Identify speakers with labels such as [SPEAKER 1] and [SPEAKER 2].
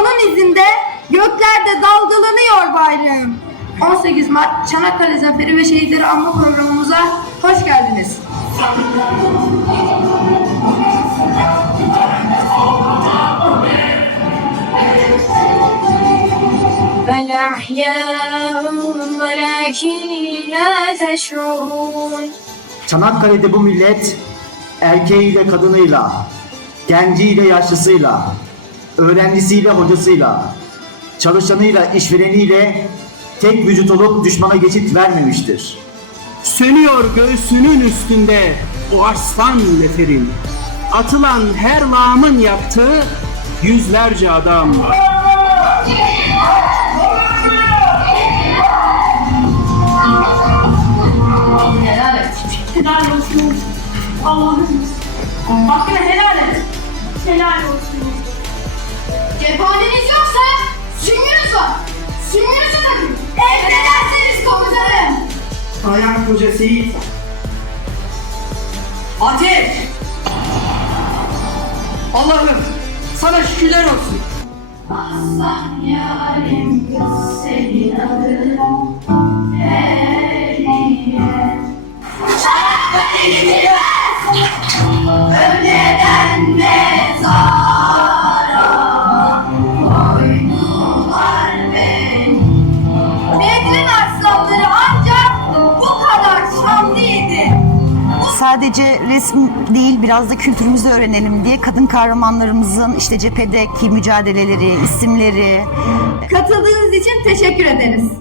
[SPEAKER 1] onun izinde göklerde dalgalanıyor bayrağım. 18 Mart Çanakkale Zaferi ve Şehitleri Anma programımıza hoş geldiniz.
[SPEAKER 2] بل أحياء ولكن لا تشعرون
[SPEAKER 3] Çanakkale'de bu millet erkeğiyle kadınıyla, genciyle yaşlısıyla, öğrencisiyle hocasıyla, çalışanıyla işvereniyle tek vücut olup düşmana geçit vermemiştir.
[SPEAKER 4] Sönüyor göğsünün üstünde o arslan leferin. Atılan her lağımın yaktığı yüzlerce adam.
[SPEAKER 1] Helal et. Helal olsun. Allah'ım. Hakkını helal et. Helal olsun. Cephaneniz yoksa. Süngünüzü takın. Emredersiniz komutanım.
[SPEAKER 5] Dayan koca Seyit. Ateş! Allah'ım sana şükürler olsun.
[SPEAKER 1] Aslan yarim senin adın gidilmez Ölmeden mezara
[SPEAKER 6] sadece resim değil biraz da kültürümüzü öğrenelim diye kadın kahramanlarımızın işte cephedeki mücadeleleri, isimleri,
[SPEAKER 1] Katıldığınız için teşekkür ederiz.